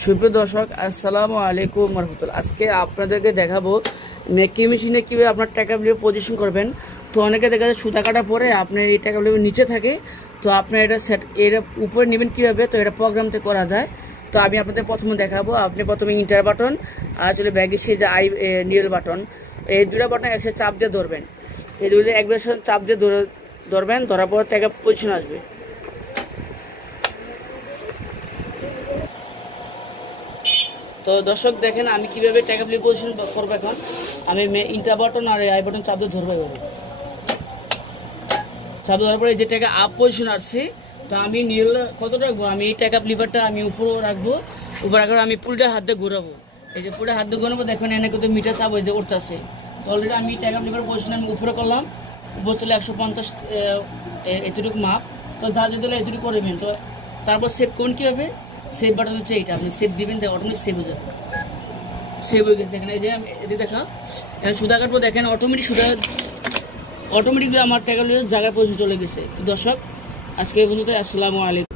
সুপ্রিয় দর্শক, আসসালামু আলাইকুম রহমতুল্লাহ। আজকে আপনাদেরকে দেখাবো মেকি মেশিনে কীভাবে আপনার টাকা বিলিয়ে পজিশন করবেন। তো অনেকে দেখা যায় সুতা কাটার পরে আপনার এই টাকা বিলিয়ে নিচে থাকে, তো আপনার এটা এটা উপরে নেবেন কীভাবে, তো এটা প্রোগ্রামতে করা যায়। তো আমি আপনাদের প্রথমে দেখাবো। আপনি প্রথমে ইন্টার বাটন আর আসলে ব্যাগের সেই যে নিয়েল বাটন, এই দুটো বাটন একসাথে চাপ দিয়ে ধরবেন। এই দুটো একবার চাপ দিয়ে ধরবেন, ধরার পর টাকা পজিশন আসবে। তো দর্শক দেখেন আমি কিভাবে টাকা প্লে পজিশন করবো। এখন আমি ইন্টার বাটন আর আই বাটন চাপ দিয়ে ধরবো। চাপ ধরার পরে যে টাকা আপ পজিশন আসছে, তো আমি নীল কত রাখবো, আমি এই টাকা লিভারটা আমি উপরে রাখবো। উপরে রাখার আমি পুরোটা হাত দিয়ে ঘোরাবো। এই যে পুরোটা হাত দিয়ে ঘোরাবো, দেখেন এনে কিন্তু মিটার চাপ হয়ে যে উঠতেছে। তো অলরেডি আমি টাকা লিভার পজিশন আমি উপরে করলাম। উপরে চলে 150 এতটুকু মাপ। তো যা যদি এতটুকু করবেন, তো তারপর সেভ করুন কীভাবে। সেভ বাটন হচ্ছে এইটা, আপনি সেভ দিবেন, অটোমেটিক সেভ হয়ে যাবে। সেভ হয়ে গেছে দেখেন, এই যে এদিকে দেখা সুতা কাটবো, দেখেন অটোমেটিকলি আমার টাকা জায়গায় পর্যন্ত চলে গেছে। তো দর্শক আজকে এই পর্যন্ত, আসসালামু আলাইকুম।